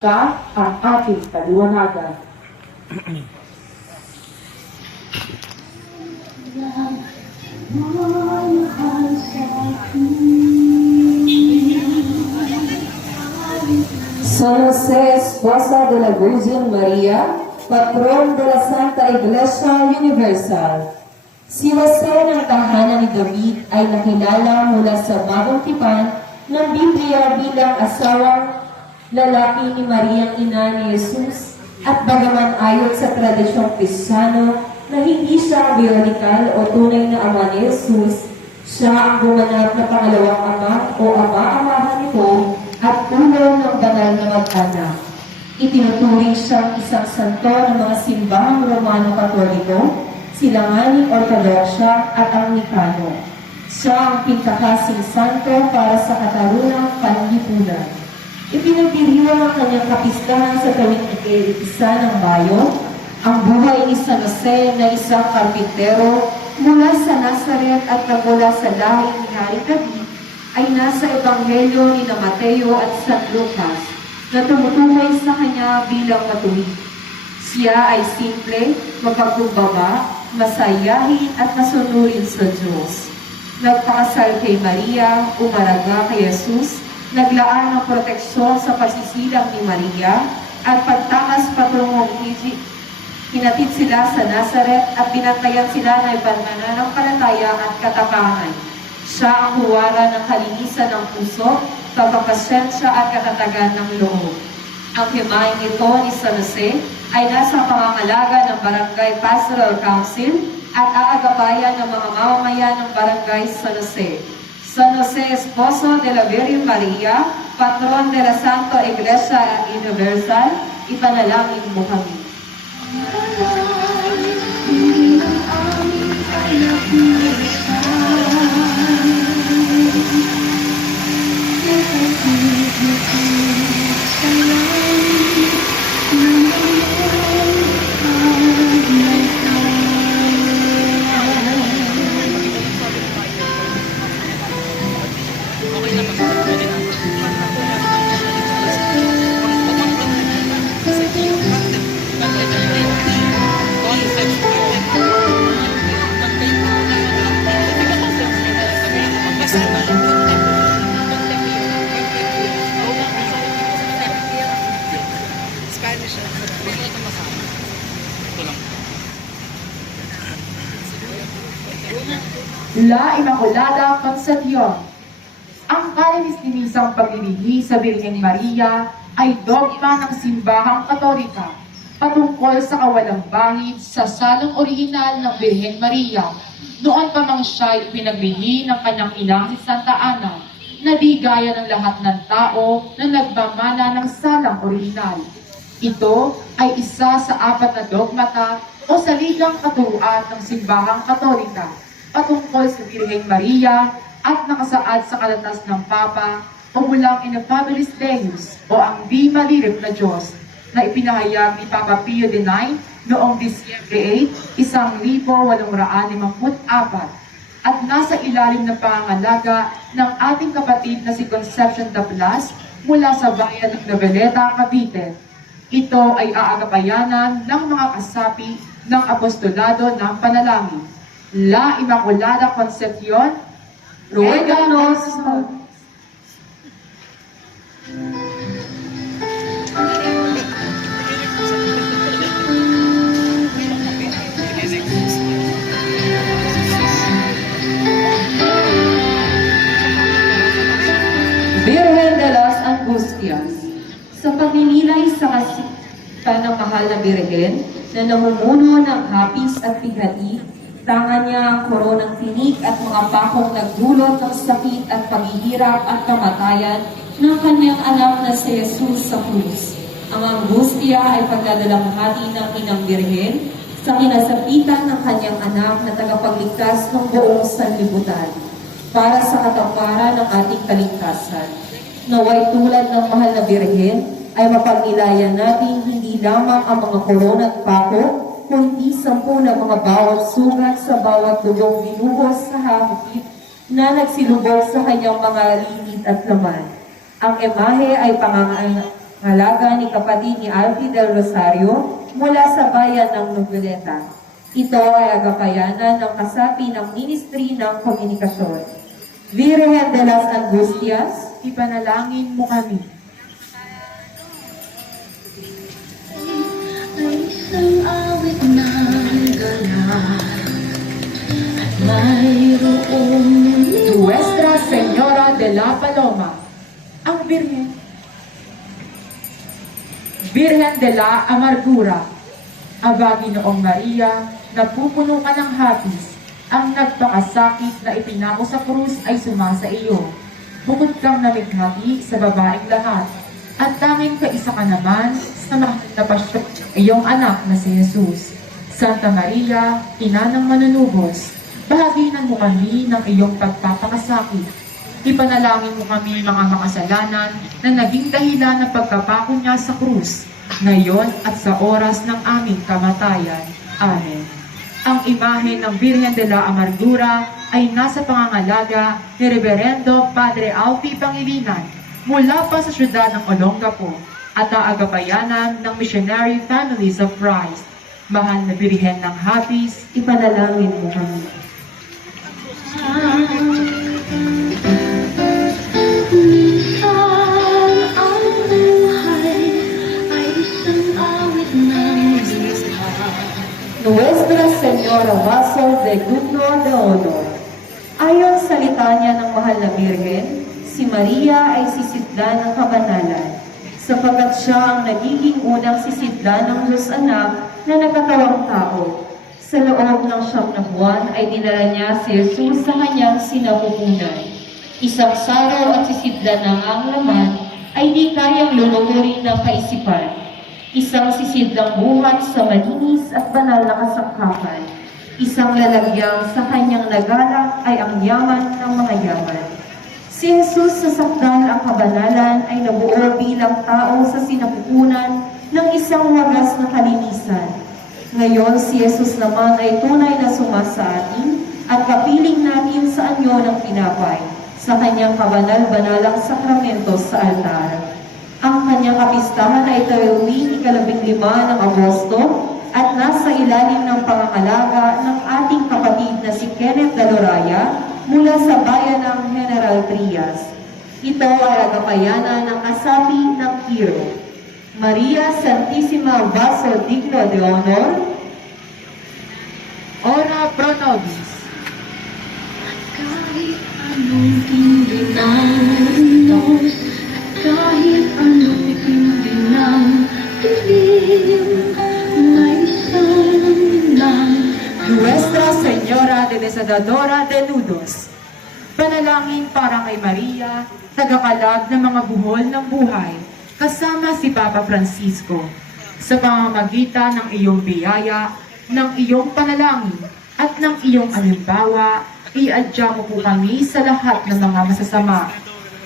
Siya ang ating kaliwanagan. San Jose, esposa de la Virgen María, patron de la Santa Iglesia Universal. Si Jose ng tahanan ni David ay nakilala mula sa bagong tipan ng Biblia bilang asawang lalaki ni Mariang ina ni Jesus, at bagaman ayon sa tradisyong Kristiyano na hindi siya biological o tunay na ama ni Jesus, siya ang gumanap na pangalawang ama o ama-amahan nito at ulo ng banal na mag-anak. Itinuturing siyang isang santo ng mga simbahang Romano-Katoliko, Silanganing Ortodoksya at Anglikano. Siya ang pinakasing santo para sa katarunang panlipunan. Ipinagdiriwang ang kanyang kapistahan sa tuwing ika-1 ng Mayo, ang buhay ni San Jose na isang karpintero mula sa Nazaret at nagmula sa lahi ni Hari David ay nasa Ebanghelyo ni Mateo at San Lucas na tumutukoy sa kanya bilang matuwid. Siya ay simple, mapagkumbaba, masayahin at masunurin sa Diyos. Nagpakasal kay Maria, umaraga kay Jesus, naglaan ng proteksyon sa pagsisilang ni Maria, at pagtakas patungong Egypt. Hinatid sila sa Nazaret at binantayan sila ng pananampalataya at katapangan. Siya ang huwara ng kalinisan ng puso, pagpapasensya at katatagan ng loob. Ang himayin nito ni San Jose ay nasa pangangalaga ng Barangay Pastoral Council at aagabayan ng mga mamamayan ng Barangay San Jose. San Jose, esposo de la Virgen María, patron de la Santa Iglesia Universal, ipanalangin mo kami. La Immaculada Concepcion. Ang kalinis-linisang paglilinghi sa Birheng Maria ay dogma ng simbahang Katolika patungkol sa kawalang bahid sa salong orihinal ng Birheng Maria. Noon pa mang siya ipinaglihi ng kanyang inang si Santa Ana, na di gaya ng lahat ng tao na nagmamana ng salang orihinal. Ito ay isa sa 4 na dogmata o saligang katuruan ng simbahang Katolika patungkol sa Birheng Maria at nakasaad sa kalatas ng Papa o mulang Ineffabilis Deus o ang di malirip na Diyos na ipinahayag ni Papa Pio IX noong Disyembre 8, 1854 at nasa ilalim ng pangangalaga ng ating kapatid na si Concepcion Dablas mula sa bayan ng Noveleta, Cavite. Ito ay aagabayanan ng mga kasapi ng apostolado ng panalangin. La Immaculada Concepcion, ruega nos. Virgen de las Angustias. Sa pagninilay sa kasikpan ng mahal na Birhen na namumuno ng hapis at pighati, tangan niya ang koronang tinik at mga pakong nagdulot ng sakit at paghihirap at kamatayan ng kanyang anak na si Jesus sa krus. Ang angustia ay pagdadalamhati ng Inang Birhen sa kinasapitan ng kanyang anak na tagapagligtas ng buong sanlibutan para sa kataparan ng ating kaligtasan. Naway tulad ng mahal na Birhen ay mapagnilayan natin hindi lamang ang mga korona at pako, kundi 10 na mga bawat sugat sa bawat dugong binuhos sa hapit na nagsilubog sa kanyang mga linit at laman. Ang emahe ay Ngalaga ni kapatid ni Alfie del Rosario mula sa bayan ng Noveleta. Ito ay agapayanan ng kasapi ng Ministry ng Komunikasyon. Virgen de las Angustias, Ipanalangin mo kami. Ay isang awit ng galak at mayroong Nuestra Señora de la Paloma, ang Virgen de la Amargura, Aba Ginoong Maria, napupuno ka ng hapis, ang nagpakasakit na ipinako sa krus ay sumasa iyo. Bukod kang namighati sa babaeng lahat, at tanging kaisa ka naman sa mahal na pasyon ng iyong anak na si Jesus. Santa Maria, Ina ng manunubos, bahaginan mo kami ng iyong pagpapakasakit. Ipanalangin mo kami mga makasalanan na naging dahilan ng pagkapako niya sa krus, ngayon at sa oras ng aming kamatayan. Amen. Ang imahe ng Virgen de la Amargura ay nasa pangangalaga ni Reverendo Padre Alfie Pangilinan mula pa sa syudad ng Olongapo at aagapayanan ng Missionary Families of Christ. Mahal na Birhen ng Hapis, ipanalangin mo kami. minsan ang buhay ay isang awit ng buhay. Nuestra Señora Vaso de Gugno de Honor. Ayon sa litanya ng mahal na Birhen, si Maria ay sisidlan ng kabanalan, sapagkat siya ang nagiging unang sisidlan ng Diyos Anak na nagkatawang tao. Sa loob ng 9 buwan ay dinala niya si Jesus sa kanyang sinapupunan. Isang saraw at sisidlan ng ang laman ay di kayang luluturin ng kaisipan. Isang sisidlang buhat sa malinis at banal na kasangkapan. Isang lalagyang sa kanyang nagalak ay ang yaman ng mga yaman. Si Jesus sa sakdal ang kabanalan ay nabuo bilang tao sa sinapupunan ng isang wagas na kalinisan. Ngayon si Jesus naman ay tunay na sumasa atin at kapiling natin sa anyo ng tinapay sa kanyang kabanal-banalang sakramento sa altar. Ang kanyang kapistahan ay tuwing 15 ng Agosto at nasa ilalim ng pangangalaga ng ating kapatid na si Kenneth Daloraya mula sa bayan ng General Trias. Ito ay agapayanan ng kasapi ng Kiro. Maria Santissima Vaso Digno de Honor, Ora Pro Nobis. Kahit anong tindi ng Diyos, kahit anong tindi ng dilim, may isang lang Nuestra Señora de Desadadora de Nudos, panalangin para kay Maria, tagakalag ng mga buhol ng buhay, kasama si Papa Francisco, sa pamamagitan ng iyong biyaya, ng iyong panalangin, at ng iyong alimbawa, iadya mo po kami sa lahat ng mga masasama.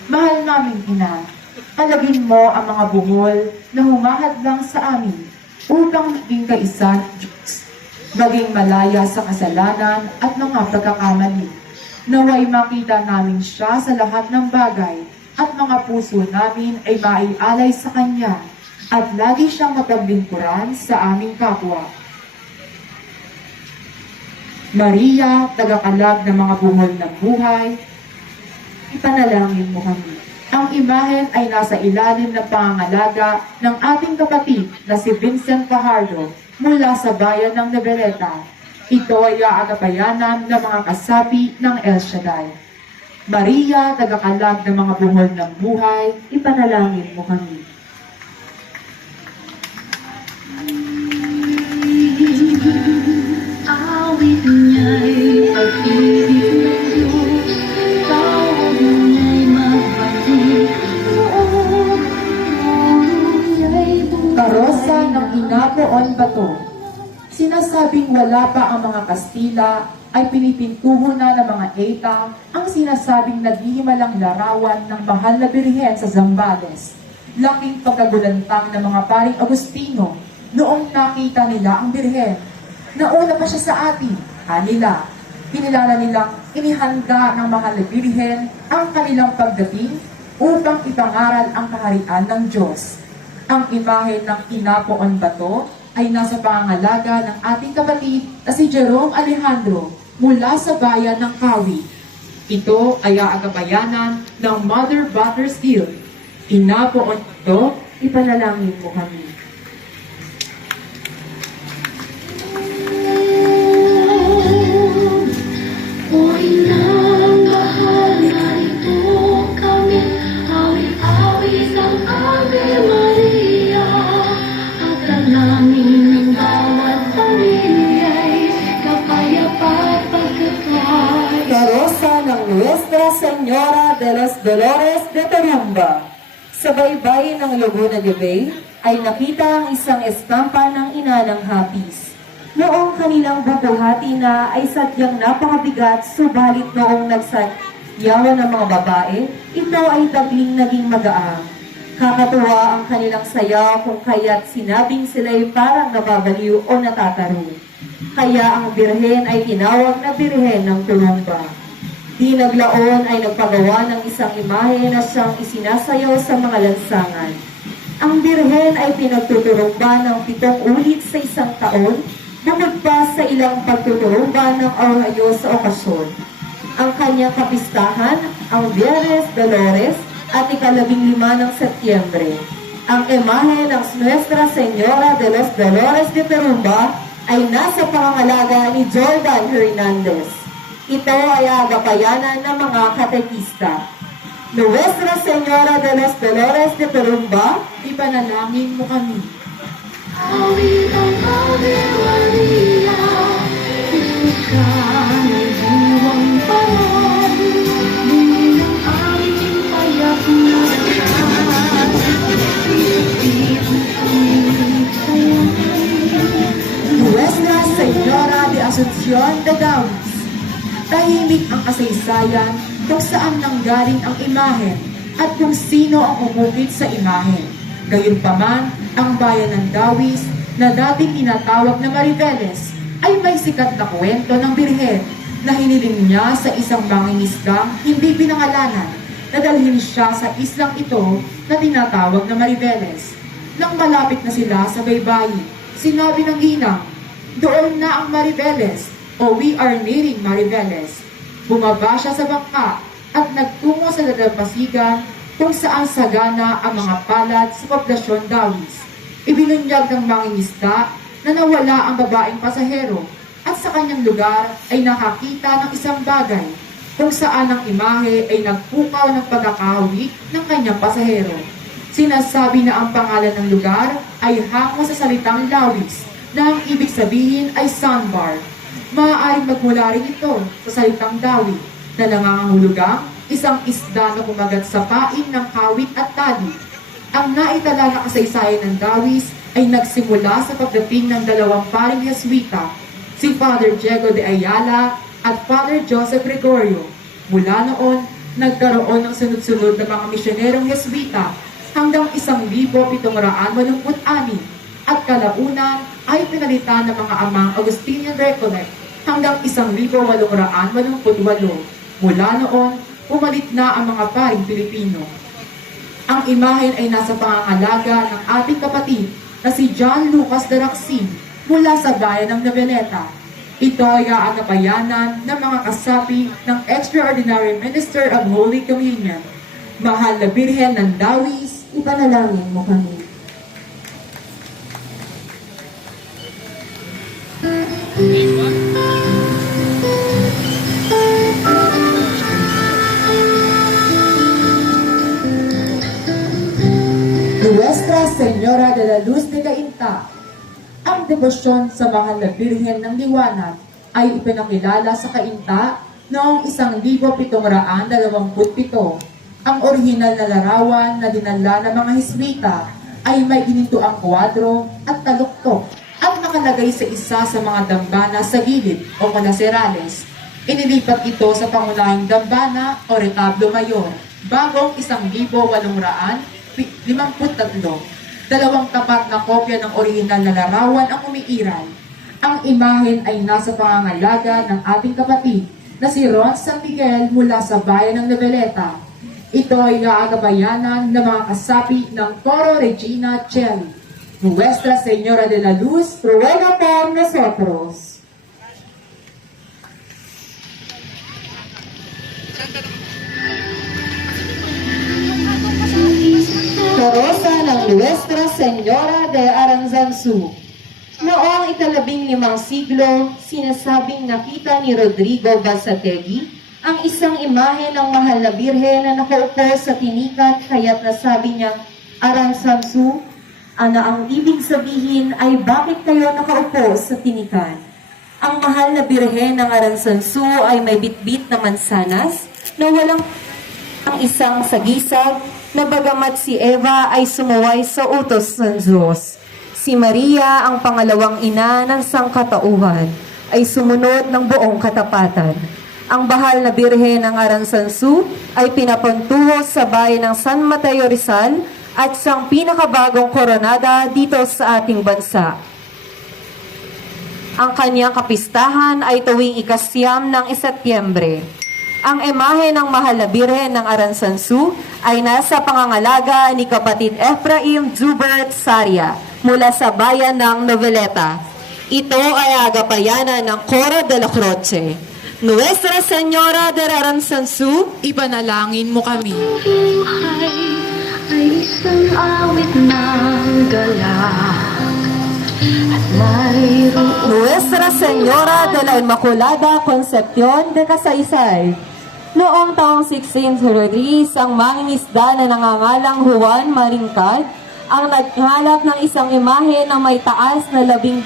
Mahal naming Ina, palagin mo ang mga buhol na humahadlang sa amin upang maging kaisa ng Diyos, maging malaya sa kasalanan at mga pagkakamali. Naway makita namin siya sa lahat ng bagay at mga puso namin ay maialay sa Kanya at lagi siyang mapaglingkuran sa aming kapwa. Maria, tagakalag ng mga buhol ng buhay, ipanalangin mo kami. Ang imahen ay nasa ilalim ng pangangalaga ng ating kapatid na si Vincent Fajardo mula sa bayan ng Noveleta. Ito ay aagapayanan ng mga kasapi ng El Shaddai. Maria, tagakalag ng mga buhol ng buhay, ipanalangin mo kami. awit niya'y pag-ibig ng Diyos, tawag niya'y magbati, noon niya'y Karosa ng Inapoon Bato. Sinasabing wala pa ang mga Kastila ay pinipintuho na ng mga Eta ang sinasabing naghihimalang larawan ng mahal na Birhen sa Zambales. Laking pagkagulantang ng mga paring Agustino noong nakita nila ang Birhen. Nauna pa siya sa atin, kanila. Kinilala nilang inihanda ng mahal na Birhen ang kanilang pagdating upang ipangaral ang kaharian ng Diyos. Ang imahe ng Inapoon Bato ay nasa pangangalaga ng ating kapatid na si Jerome Alejandro mula sa bayan ng Kawi. Ito ay aagabayanan ng Mother Butterfield. Inapoon Bato, ipanalangin mo kami. O inang mahal, narito kami, awit-awit ang Ave Maria, at dalangin ng bawat pamilya'y kapayapa at pagkakay. Karosa ng Nuestra Señora de los Dolores de Tarumba. Sa baybayin ng Laguna de Bay ay nakita ang isang estampa ng ina ng hapis. Noong kanilang bubuhati na ay sadyang napakabigat, subalit noong nagsakyawan ng mga babae, ito ay bigling naging magaang. Kakatuwa ang kanilang sayaw kung kaya't sinabing sila'y parang nababaliw o natataro. Kaya ang birhen ay tinawag na birhen ng Tulumba. Di naglaon ay nagpagawa ng isang imahe na siyang isinasayaw sa mga lansangan. Ang birhen ay pinagtuturumba ng 7 ulit sa isang taon, bukod pa sa ilang pagtuturumba ng orhayo sa okasyon. Ang kanyang kapistahan, ang Viernes Dolores at ika-15 ng Setyembre. Ang imahe ng Nuestra Señora de los Dolores de Tarumba ay nasa pangangalaga ni Jordan Hernandez. Ito ay agapayanan ng mga katekista. Nuestra Señora de los Dolores de Tarumba, Ipanalangin mo kami. Awit ang Ave Maria, Jesus ka ng buwang paraan, bumili ng aming payak na lahat, isipin ang sayang. Nuestra Señora de Asunción de Daus. Tahimik ang kasaysayan kung saan nanggaling ang imahen at kung sino ang umukit sa imahen. Gayunpaman, ang bayan ng Dawis na dating tinatawag na Mariveles ay may sikat na kwento ng birhen na hiniling niya sa isang mangingisdang hindi pinangalanan na dalhin siya sa islang ito na tinatawag na Mariveles. Nang malapit na sila sa baybayin, sinabi ng ginang, "Doon na ang Mariveles," o "We are nearing Mariveles." Bumaba siya sa bangka at nagtungo sa dalampasigan kung saan sagana ang mga palad sa poblasyon Dawis. Ibinunyag ng mangingisda na nawala ang babaeng pasahero at sa kanyang lugar ay nakakita ng isang bagay kung saan ang imahe ay nagpukaw ng pagkakahawik ng kanyang pasahero. Sinasabi na ang pangalan ng lugar ay hango sa salitang Lawis na ang ibig sabihin ay sandbar. Maaaring magmula rin ito sa salitang Dawi na nangangahulugang isang isda na kumagat sa pain ng kawit at tali. Ang naitala na kasaysayan ng Dawis ay nagsimula sa pagdating ng 2 paring Jesuita, si Father Diego de Ayala at Father Joseph Gregorio. Mula noon, nagkaroon ng sunod-sunod na mga misyonerong Jesuita hanggang 1786 at kalaunan ay pinalitan ng mga amang Augustinian Recollect hanggang 1888. Mula noon, pumalit na ang mga paring Pilipino. Ang imahen ay nasa pangangalaga ng ating kapatid na si John Lucas de Raxin mula sa bayan ng Naveneta. Ito ay aagapayanan ng mga kasapi ng Extraordinary Minister of Holy Communion. Mahal na Birhen ng Dawis, ipanalangin mo kami. Nuestra Señora de la Luz de Cainta. Ang debosyon sa mahal na Birhen ng Liwanag ay ipinakilala sa Cainta noong 1727. Ang orihinal na larawan na dinala ng mga Hisbita ay may ginintuang kwadro at taluktok at nakalagay sa isa sa mga dambana sa gilid o kalaserales. Inilipat ito sa pangunahing dambana o retablo mayor bagong 1853. 2 tapat na kopya ng orihinal na larawan ang umiiral. Ang imahen ay nasa pangangalaga ng ating kapatid na si Ron San Miguel mula sa bayan ng Noveleta. Ito ay naagabayanan ng mga kasapi ng Coro Regina Coeli. Nuestra Señora de la Luz, Ruega por nosotros. Karosa ng Nuestra Señora de Aranzanzu. Noong ika-15 siglo, sinasabing nakita ni Rodrigo Basategui ang isang imahe ng mahal na birhen na nakaupo sa tinikat, kaya't nasabi niya, Aranzanzu, ang ibig sabihin ay bakit kayo nakaupo sa tinikan? Ang mahal na birhen ng Aranzanzu ay may bitbit na mansanas na walang ang isang sagisag na bagamat si Eva ay sumuway sa utos ng Diyos. Si Maria, ang pangalawang ina ng sangkatauhan, ay sumunod ng buong katapatan. Ang bahal na birhen ng Aranzanzu ay pinapuntuho sa bayan ng San Mateo Rizal at siyang pinakabagong koronada dito sa ating bansa. Ang kanyang kapistahan ay tuwing ika-9 ng Setyembre. Ang imahe ng mahal na birhen ng Aranzanzu ay nasa pangangalaga ni kapatid Efraim Jubert Saria mula sa bayan ng Noveleta. Ito ay agapayanan ng Coro de la Croce. Nuestra Señora de Aranzanzu, ipanalangin mo kami. Buhay ay isang awit ng galak at mayroon Nuestra Señora de la Inmaculada Concepción de Casaysay. Noong taong 1603, ang mangingisda na nangangalang Juan Maringkad ang naghanap ng isang imahe na may taas na 12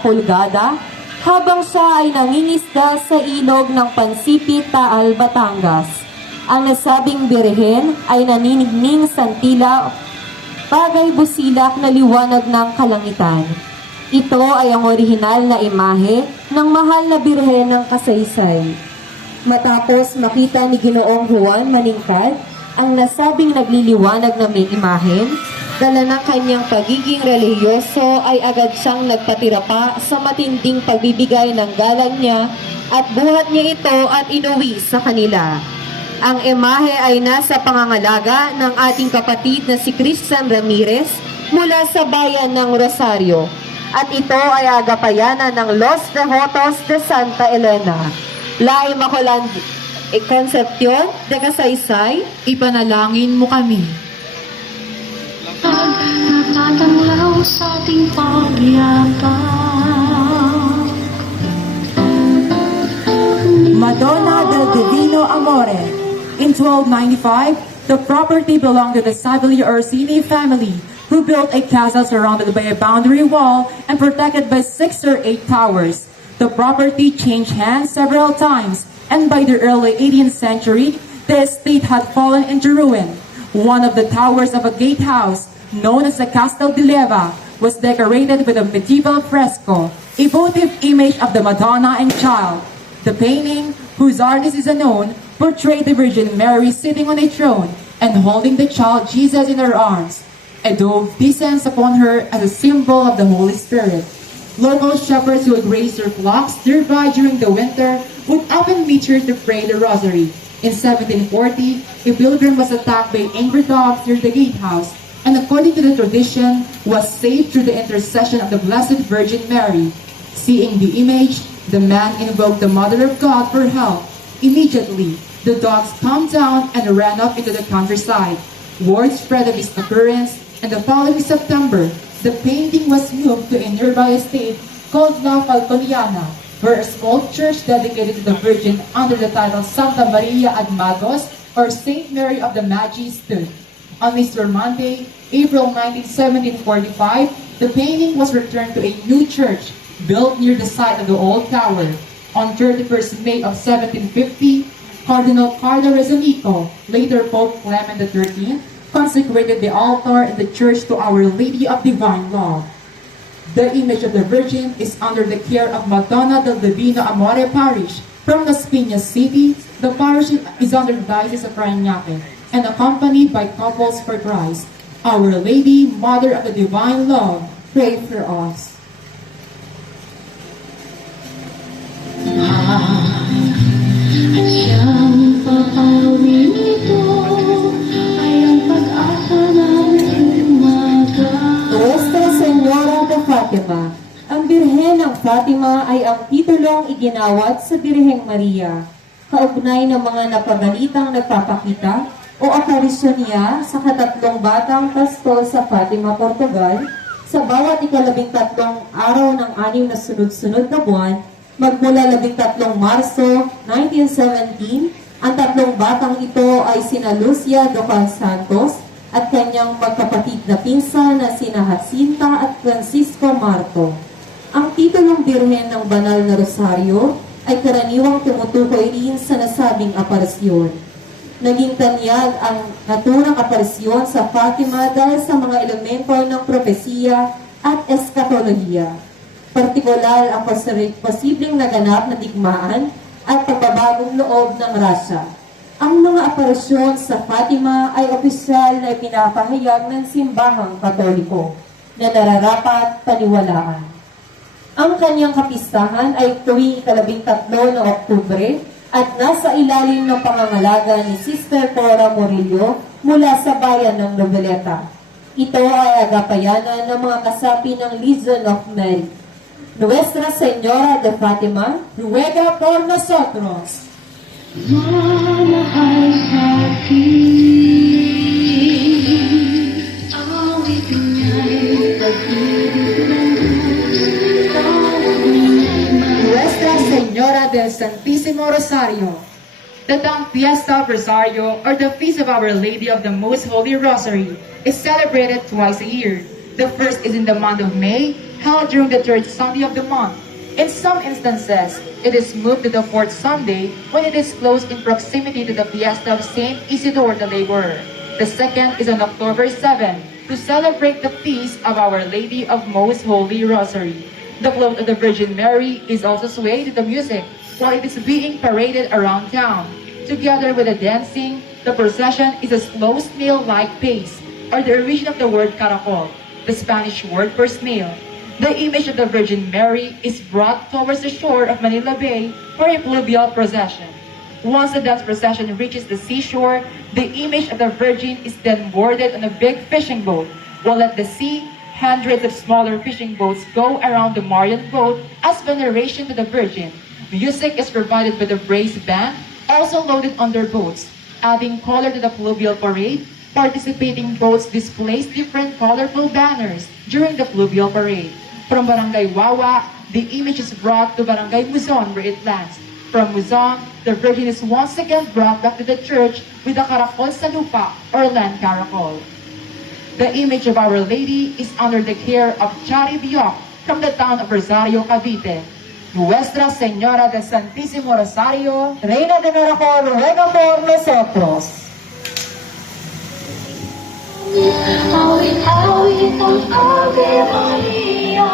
pulgada habang siya ay nangingisda sa ilog ng Pansipit, Taal, Batangas. Ang nasabing birhen ay naninigning santila, bagay busilak na liwanag ng kalangitan. Ito ay ang orihinal na imahe ng mahal na birhen ng Kasaysay. Matapos makita ni Ginoong Juan Maningkad ang nasabing nagliliwanag na may imahen, dala ng kanyang pagiging relihiyoso ay agad siyang nagpatira pa sa matinding pagbibigay ng galang niya at buhat niya ito at inuwi sa kanila. Ang imahe ay nasa pangangalaga ng ating kapatid na si Christian Ramirez mula sa bayan ng Rosario at ito ay agapayanan ng Los Devotos de Santa Elena. La Immaculada Concepción de Casaysay, Ipanalangin mo kami. pag natatanglaw sa ating pagyapa. Madonna del Divino Amore. In 1295, the property belonged to the Savelli Orsini family, who built a castle surrounded by a boundary wall and protected by 6 or 8 towers. The property changed hands several times, and by the early 18th century, the estate had fallen into ruin. One of the towers of a gatehouse, known as the Castel di Leva, was decorated with a medieval fresco, a votive image of the Madonna and Child. The painting, whose artist is unknown, portrayed the Virgin Mary sitting on a throne and holding the child Jesus in her arms. A dove descends upon her as a symbol of the Holy Spirit. Local shepherds who would raise their flocks nearby during the winter would often meet her to pray the rosary. In 1740, a pilgrim was attacked by angry dogs near the gatehouse, and according to the tradition, was saved through the intercession of the Blessed Virgin Mary. Seeing the image, the man invoked the Mother of God for help. Immediately, the dogs calmed down and ran off into the countryside. Word spread of this occurrence, and the following September, the painting was moved to a nearby estate called La Falconiana, where a small church dedicated to the Virgin under the title Santa Maria ad Magos, or Saint Mary of the Magi, stood. On Easter Monday, April 19, 1745, the painting was returned to a new church built near the site of the old tower. On 31st May of 1750, Cardinal Carlo Rezzonico, later Pope Clement XIII, consecrated the altar in the church to Our Lady of Divine Love. The image of the Virgin is under the care of Madonna del Divino Amore Parish. From Las Piñas City, the parish is under the Diocese of Parañaque and accompanied by Couples for Christ. Our Lady, Mother of the Divine Love, pray for us. At siyang papawin ito Fatima. Ang Birhen ng Fatima ay ang titulong iginawad sa Birheng Maria, kaugnay ng mga napagalitang nagpapakita o aparisyon niya sa katatlong batang pastol sa Fatima, Portugal, sa bawat ika-13 araw ng 6 na sunod-sunod na buwan, magmula 13 Marso 1917, ang tatlong batang ito ay sina Lucia Docal Santos at kanyang magkapatid na pinsan na sina Jacinta at Francisco Marto. Ang titulong Birhen ng Banal na Rosario ay karaniwang tumutukoy rin sa nasabing aparisyon. Naging tanyag ang naturang aparisyon sa Fatima dahil sa mga elemento ng propesiya at eskatolohiya. Partikular ang posibleng naganap na digmaan at pagbabagong loob ng rasya. Ang mga aparisyon sa Fatima ay opisyal na pinapahayag ng simbahang Katoliko na nararapat paniwalaan. Ang kanyang kapistahan ay tuwing 13 ng Oktubre at nasa ilalim ng pangangalaga ni Sister Cora Murillo mula sa bayan ng Noveleta. Ito ay agapayanan ng mga kasapi ng Legion of Mary. Nuestra Señora de Fatima, ruega por nosotros. Mamahal sa atin, awit niya'y pag-ibig ng Diyos, tawag niya'y Nuestra Señora del Santísimo Rosario. The Dang Fiesta of Rosario, or the Feast of Our Lady of the Most Holy Rosary, is celebrated twice a year. The first is in the month of May, held during the third Sunday of the month. In some instances, it is moved to the fourth Sunday when it is close in proximity to the Fiesta of Saint Isidore the Laborer. The second is on October 7 to celebrate the Feast of Our Lady of Most Holy Rosary. The cloth of the Virgin Mary is also swayed to the music while it is being paraded around town. Together with the dancing, the procession is a slow snail-like pace, or the origin of the word caracol, the Spanish word for snail. The image of the Virgin Mary is brought towards the shore of Manila Bay for a fluvial procession. Once the dance procession reaches the seashore, the image of the Virgin is then boarded on a big fishing boat, while at the sea, hundreds of smaller fishing boats go around the Marian boat as veneration to the Virgin. Music is provided by the brass band, also loaded on their boats, adding color to the fluvial parade. Participating boats displays different colorful banners during the fluvial parade. From Barangay Wawa, the image is brought to Barangay Muzon where it lands. From Muzon, the Virgin is once again brought back to the church with the Caracol sa Lupa or land caracol. The image of Our Lady is under the care of Chari Biok from the town of Rosario, Cavite. Nuestra Señora del Santísimo Rosario, Reina de Caracol, ruega por nosotros. awit ang Ave Maria,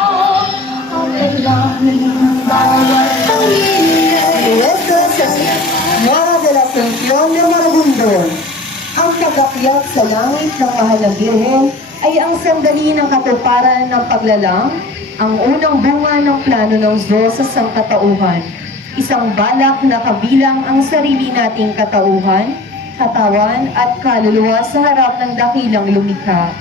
ang kailangan ng bawat pamilya. Nuestra Señora de la Asunción de Maragondon. Ang pag-akyat sa langit ng Mahal na Birhen ay ang sandali ng katuparan ng paglalang, ang unang bunga ng plano ng Diyos sa sangkatauhan. Isang balak na kabilang ang sarili nating katauhan, katawan at kaluluwa sa harap ng dakilang lumikha.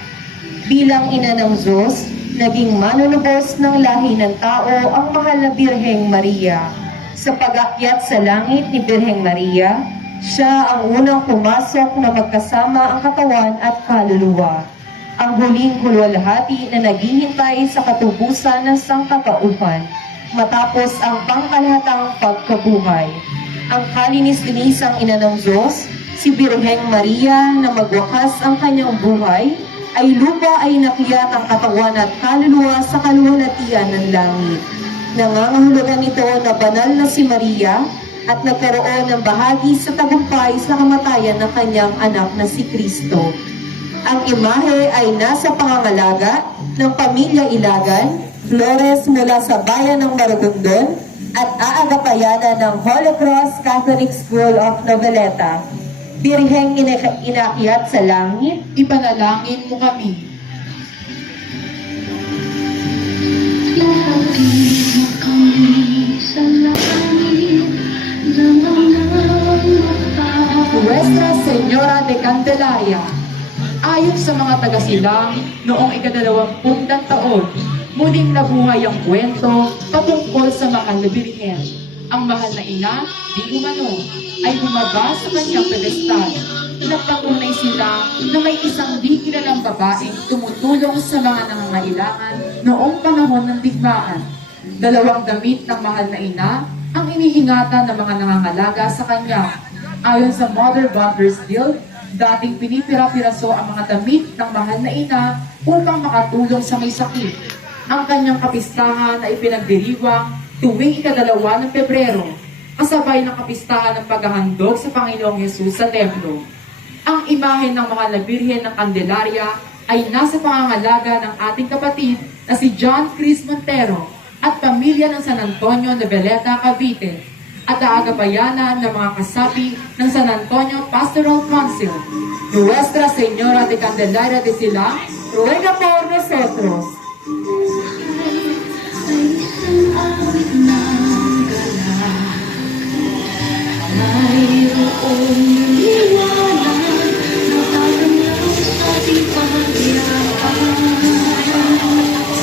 Bilang ina ng Diyos, naging manunubos ng lahi ng tao ang Mahal na Birheng Maria. Sa pag-akyat sa langit ni Birheng Maria, siya ang unang pumasok na magkasama ang katawan at kaluluwa. Ang huling hulwalhati na naghihintay sa katubusan ng sangkatauhan, matapos ang pangkalahatang pagkabuhay. Ang kalinis-linisang ina ng Diyos, si Birheng Maria na magwakas ang kanyang buhay, ay lupa ay nakiyat ang katawan at kaluluwa sa kaluwalhatian ng langit. Nangangahulugan ito na banal na si Maria at nagkaroon ng bahagi sa tagumpay sa kamatayan ng kanyang anak na si Kristo. Ang imahe ay nasa pangangalaga ng pamilya Ilagan, Flores mula sa bayan ng Maragondon at aagapayanan ng Holy Cross Catholic School of Noveleta. Birheng inakyat sa langit, Ipanalangin mo kami. Ihatid mo kami sa langit ng unang mata. Nuestra Señora de Candelaria. Ayon sa mga taga-silang, noong ika-20 taon, muling nabuhay ang kwento patungkol sa mahal na Birhen. Ang mahal na ina, di umano, ay bumaba sa kanyang pedestal. Nagpatunay sila na may isang di kilalang babaeng tumutulong sa mga nangangailangan noong panahon ng digmaan. Dalawang damit ng mahal na ina ang iniingatan ng mga nangangalaga sa kanya. Ayon sa Mother Wonders Guild, dating pinipira-piraso ang mga damit ng mahal na ina upang makatulong sa may sakit. Ang kanyang kapistahan ay pinagdiriwang tuwing ika-2 ng Pebrero, kasabay ng kapistahan ng paghahandog sa Panginoong Hesus sa templo. Ang imahe ng mahal na Birhen ng Candelaria ay nasa pangangalaga ng ating kapatid na si John Chris Montero at pamilya ng San Antonio de Veleta, Cavite, at aagabayanan ng mga kasapi ng San Antonio Pastoral Council. Nuestra Señora de Candelaria de Silang, ruega por nosotros. Ay isang awit ng galak, mayroong liwanag na taganyaw sa ating pagyakan. Minsan ang buhay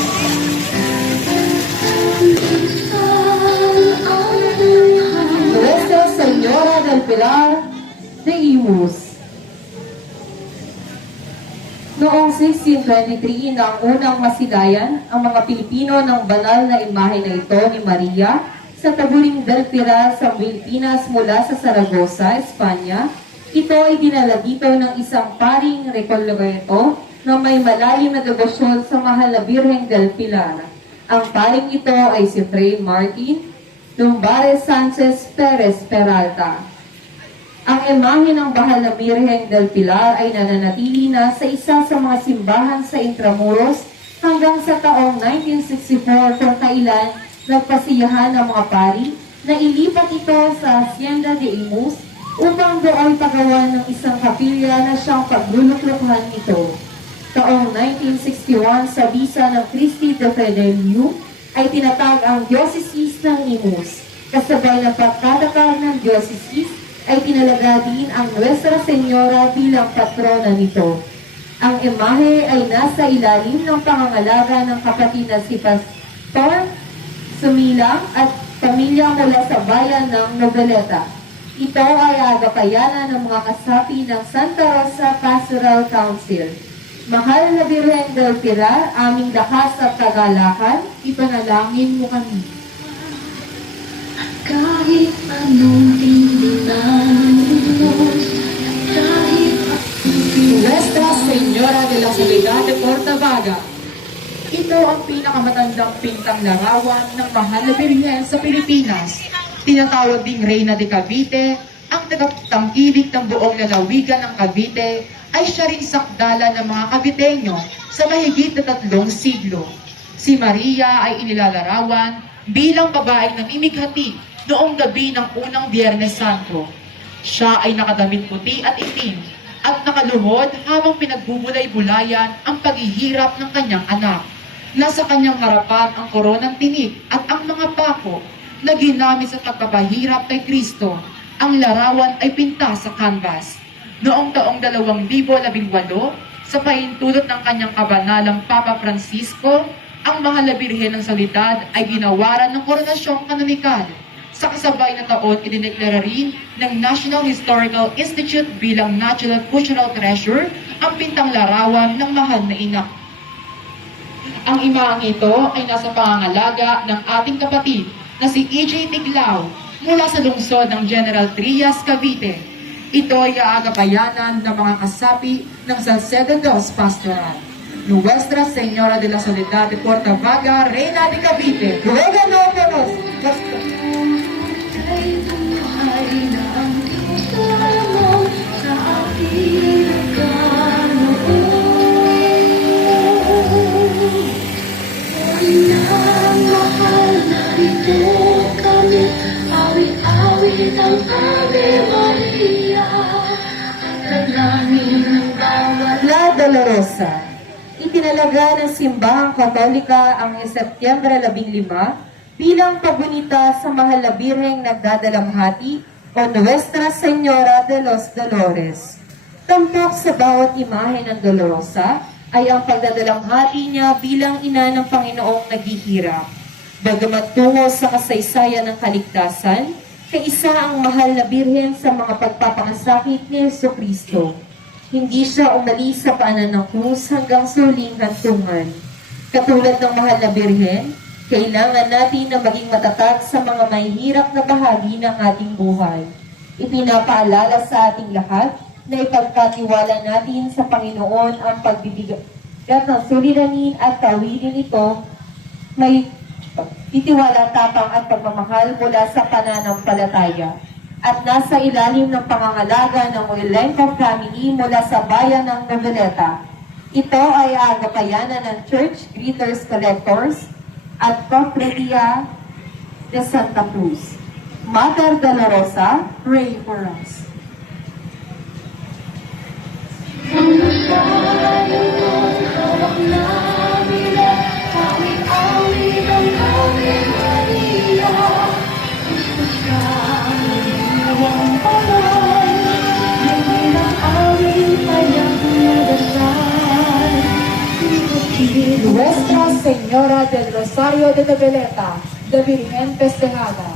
Nuestra Señora del Pilar de Imus. Noong 1623 na ang unang masilayan ang mga Pilipino ng banal na imahe na ito ni Maria sa taburing del Pilar sa Pilipinas mula sa Saragossa, Espanya. Ito ay dinala dito ng isang paring Recoleto na may malalim na debosyon sa mahal na Birheng del Pilar. Ang paring ito ay si Fray Martin Lumbares Sanchez Perez Peralta. Ang imahe ng bahal na Birheng del Pilar ay nananatili na sa isa sa mga simbahan sa Intramuros hanggang sa taong 1964 kung kailan nagpasiyahan ng mga pari na ilipat ito sa Hacienda de Imus upang doon pagawa ng isang kapilya na siyang pagluluklukan ito. Taong 1961 sa bisa ng Christi de Fidelio ay tinatag ang Diocese ng Imus. Kasabay ng pagtatakal ng Diocese ay tinalaga din ang Nuestra Señora bilang patrona nito. Ang imahe ay nasa ilalim ng pangangalaga ng kapatid na si Pastor Sumilang at pamilya mula sa bayan ng Noveleta. Ito ay agapayanan ng mga kasapi ng Santa Rosa Pastoral Council. Mahal na Birheng del Pilar, aming lakas at kagalakan, Ipanalangin mo kami. kahit anong tindi ng Diyos, kahit Nuestra Señora de la Soledad de Portavaga. Ito ang pinakamatandang pintang larawan ng mahal na Birhen sa Pilipinas. Tinatawag ding Reyna de Cavite, ang tagapagtangkilik ng buong lalawigan ng Cavite ay siya rin sakdala ng mga Caviteño sa mahigit na 3 siglo. Si Maria ay inilalarawan bilang babaeng namimighati noong gabi ng unang Biyernes Santo. Siya ay nakadamit puti at itim at nakaluhod habang pinagbubulay-bulayan ang paghihirap ng kanyang anak. Nasa kanyang harapan ang koronang tinik at ang mga pako na ginamit sa pagpapahirap kay Kristo. Ang larawan ay pinta sa canvas. Noong taong 2018, sa paintulot ng kanyang kabanalang Papa Francisco, ang mahal na Birhen ng Soledad ay ginawaran ng koronasyong kanonikal. Sa kasabay na taon, idineklara rin ng National Historical Institute bilang Natural Cultural Treasure ang pintang larawan ng mahal na ina. Ang imaang ito ay nasa pangangalaga ng ating kapatid na si E.J. Tiglao mula sa lungsod ng General Trias, Cavite. Ito ay aagapayanan ng mga kasapi ng Salcedo Dos Pastoral. Nuestra Señora de la Soledad de Portavaga, Reina de Cavite. Ruega nosotros. ay buhay na ang Diyos lamang sa ating nagkanoon. Ang mahal na ito kami, awit-awit ang Ave Maria, at namin ang bawat La Dolorosa. Itinalaga ng Simbahang Katolika ang Setyembre 15 bilang pagunita sa mahal na Birheng nagdadalamhati o Nuestra Señora de los Dolores. Tampok sa bawat imahe ng Dolorosa ay ang pagdadalamhati niya bilang ina ng Panginoong naghihirap. Bagamat tungo sa kasaysayan ng kaligtasan, kaisa ang mahal na birhen sa mga pagpapangasakit ni Jesucristo. Hindi siya umalis sa paanan ng krus hanggang sa huling hantungan. Katulad ng mahal na birhen, kailangan natin na maging matatag sa mga mahihirap na bahagi ng ating buhay. Ipinapaalala sa ating lahat na ipagkatiwala natin sa Panginoon ang pagbibigat ng suliranin at tawidin ito, may titiwala, tapang at pagmamahal mula sa pananampalataya. At nasa ilalim ng pangangalaga ng Olenco family mula sa bayan ng Noveleta. Ito ay agapayanan ng Church Greeters Collectors at Cofradia de Santa Cruz. Mother Dolorosa, pray for us. Nuestra Señora del Rosario de Noveleta, the Virgen Festejada,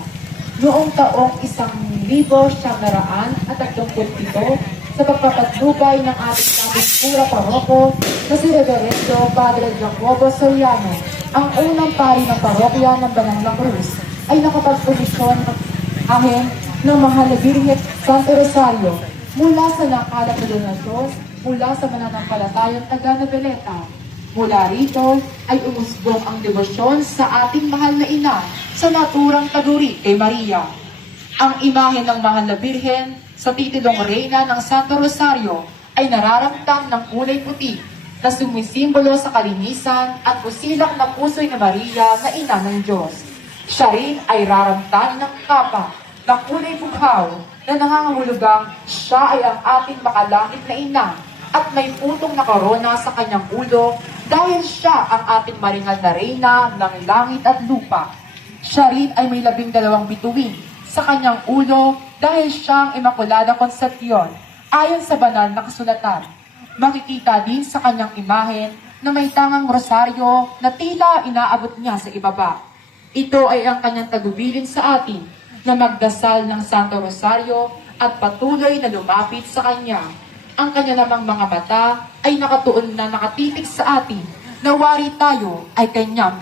noong taong 1937 sa pagpapatnubay ng ating kapitpura paroko na si Reverendo Padre Jacobo Soriano, ang unang pari ng parokya ng Banang Cruz, ay nakapagpumisyon ng ahin ng Mahal na Birhen Santo Rosario mula sa nakalap na donasyon mula sa mananampalatayang taga Noveleta. Mula rito ay umusbong ang debosyon sa ating mahal na ina sa naturang taguri kay Maria. Ang imahe ng mahal na Birhen sa titulong Reyna ng Santo Rosario ay nararamtam ng kulay puti na sumisimbolo sa kalinisan at usilak na puso'y na Maria na ina ng Diyos. Siya rin ay raramtan ng kapa na kulay bughaw na nangangahulugang siya ay ang ating makalangit na ina at may putong na korona sa kanyang ulo dahil siya ang ating maringal na reyna ng langit at lupa. Siya rin ay may 12 bituin sa kanyang ulo dahil siya ang Immaculada Concepcion ayon sa banal na kasulatan. Makikita din sa kanyang imahen na may tangang rosaryo na tila inaabot niya sa ibaba. Ito ay ang kanyang tagubilin sa atin na magdasal ng Santo Rosario at patuloy na lumapit sa kanya. Ang kanya namang mga mata ay nakatuon na nakatitig sa atin. Nawari tayo ay kanyang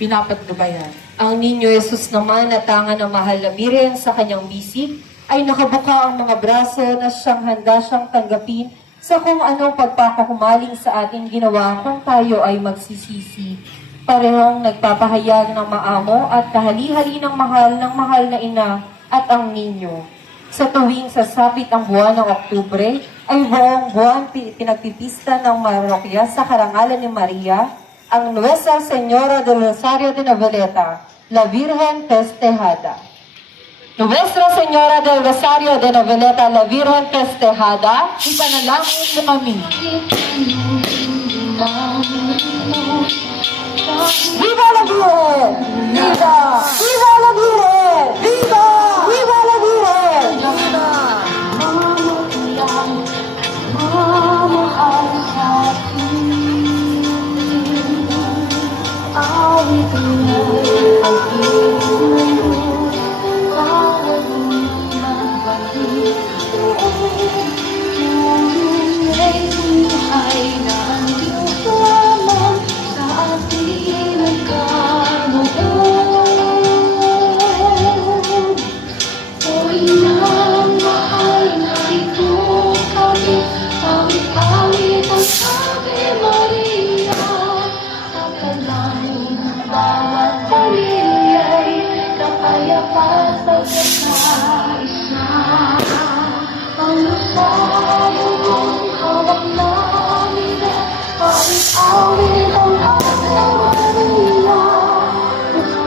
pinapatnubayan. Ang Ninyo Jesus naman na tanga ng mahal na Birhen sa kanyang bisig ay nakabuka ang mga braso na siyang handa siyang tanggapin sa kung anong pagpapakumaling sa ating ginawa kung tayo ay magsisisi. Parehong nagpapahayag ng maamo at kahali-hali ng mahal na ina at ang ninyo. Sa tuwing sasapit ang buwan ng Oktubre, ay buong buwan pinagpipista ng marokya sa karangalan ni Maria, ang Nuestra Señora del Rosario de Noveleta, la Virgen Festejada. Nuestra Señora del Rosario de Noveleta, la Virgen Festejada, Ipanalangin mo kami. Viva la Virgen! Viva! Viva la Virgen! Viva! Viva la Virgen! Bawat pamilya'y kapayapaan pagkakasal.